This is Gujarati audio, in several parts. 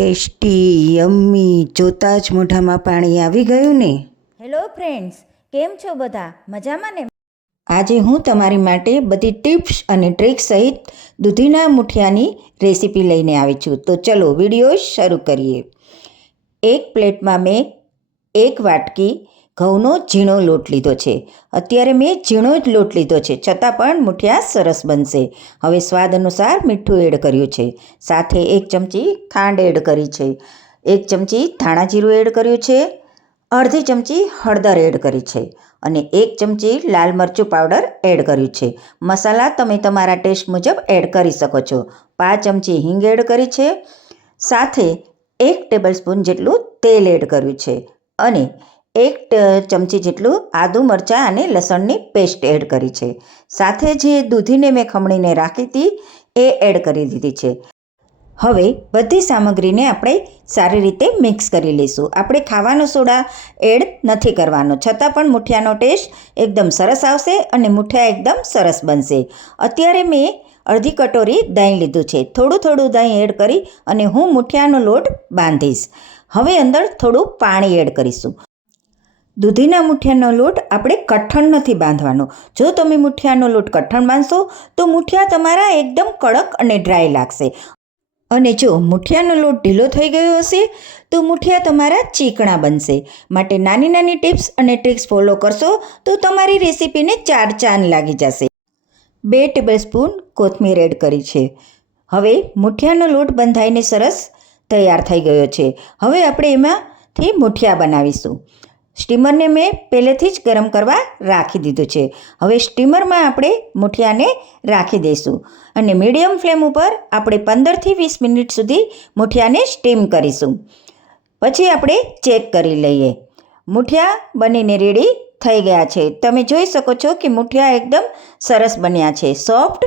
ટેસ્ટી યમ્મી જોતાં જ મોઢામાં પાણી આવી ગયું ને. હેલો ફ્રેન્ડ્સ, કેમ છો બધા? મજામાં ને? આજે હું તમારી માટે બધી ટિપ્સ અને ટ્રિક્સ સહિત દૂધીના મુઠિયાની રેસીપી લઈને આવી છું. તો ચલો વિડીયો શરૂ કરીએ. એક પ્લેટમાં મેં 1 વાટકી ઘઉંનો ઝીણો લોટ લીધો છે. અત્યારે મેં ઝીણો જ લોટ લીધો છે, છતાં પણ મુઠિયા સરસ બનશે. હવે સ્વાદ અનુસાર મીઠું એડ કર્યું છે, સાથે 1 ચમચી ખાંડ એડ કરી છે, 1 ચમચી ધાણા જીરું એડ કર્યું છે, અડધી ચમચી હળદર એડ કરી છે અને 1 ચમચી લાલ મરચું પાવડર એડ કર્યું છે. મસાલા તમે તમારા ટેસ્ટ મુજબ એડ કરી શકો છો. 5 ચમચી હિંગ એડ કરી છે, સાથે 1 ટેબલસ્પૂન જેટલું તેલ એડ કર્યું છે અને 1 ચમચી જેટલું આદું મરચાં અને લસણની પેસ્ટ એડ કરી છે. સાથે જે દૂધીને મેં ખમણીને રાખી હતી એ એડ કરી દીધી છે. હવે બધી સામગ્રીને આપણે સારી રીતે મિક્સ કરી લઈશું. આપણે ખાવાનો સોડા એડ નથી કરવાનો, છતાં પણ મુઠિયાનો ટેસ્ટ એકદમ સરસ આવશે અને મુઠિયા એકદમ સરસ બનશે. અત્યારે મેં અડધી કટોરી દહીં લીધું છે. થોડું દહીં એડ કરી અને હું મુઠિયાનો લોટ બાંધીશ. હવે અંદર થોડું પાણી એડ કરીશું. દૂધીના મુઠિયાનો લોટ આપણે કઠણ નથી બાંધવાનો. જો તમે મુઠિયાનો લોટ કઠણ બાંધશો તો મુઠિયા તમારા એકદમ કડક અને ડ્રાય લાગશે. અને જો મુઠિયાનો લોટ ઢીલો થઈ ગયો હશે તો મુઠિયા તમારા ચીકણા બનશે. માટે નાની ટિપ્સ અને ટ્રિક્સ ફોલો કરશો તો તમારી રેસીપીને 4 ચાંદ લાગી જશે. 2 ટેબલસ્પૂન કોથમીર એડ કરી છે. હવે મુઠિયાનો લોટ બંધાઈને સરસ તૈયાર થઈ ગયો છે. હવે આપણે એમાંથી મુઠિયા બનાવીશું. સ્ટીમરને મેં પહેલેથી જ ગરમ કરવા રાખી દીધું છે. હવે સ્ટીમરમાં આપણે મુઠિયાને રાખી દઈશું અને મીડિયમ ફ્લેમ ઉપર આપણે 15થી 20 મિનિટ સુધી મુઠિયાને સ્ટીમ કરીશું. પછી આપણે ચેક કરી લઈએ. મુઠિયા બનીને રેડી થઈ ગયા છે. તમે જોઈ શકો છો કે મુઠિયા એકદમ સરસ બન્યા છે, સોફ્ટ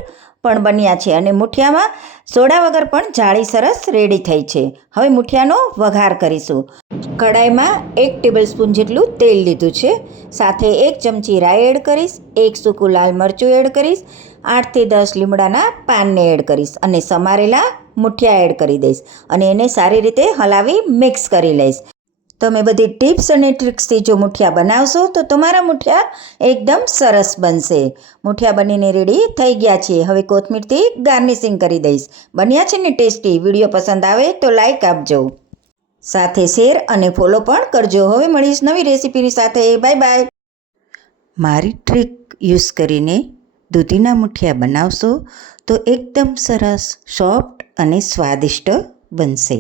પણ બન્યા છે અને મુઠિયામાં સોડા વગર પણ જાળી સરસ રેડી થઈ છે. હવે મુઠિયાનો વઘાર કરીશું. કડાઈમાં 1 ટેબલસ્પૂન જેટલું તેલ લીધું છે, સાથે 1 ચમચી રાઈ એડ કરીશ, 1 સૂકું લાલ મરચું એડ કરીશ, 8થી 10 લીમડાના પાનને એડ કરીશ અને સમારેલા મુઠિયા એડ કરી દઈશ અને એને સારી રીતે હલાવી મિક્સ કરી લઈશ. તમે બધી ટિપ્સ અને ટ્રિક્સથી જો મુઠિયા બનાવશો તો તમારા મુઠિયા એકદમ સરસ બનશે. મુઠિયા બનીને રેડી થઈ ગયા છે. હવે કોથમીરથી ગાર્નિશિંગ કરી દઈશ. બન્યા છે ને ટેસ્ટી? વિડીયો પસંદ આવે તો લાઈક આપજો, સાથે શેર અને ફોલો પણ કરજો. હવે મળીશ નવી રેસીપીની સાથે. Bye bye. મારી ટ્રીક યુઝ કરીને દૂધીના મુઠિયા બનાવશો તો એકદમ સરસ, સોફ્ટ અને સ્વાદિષ્ટ બનશે.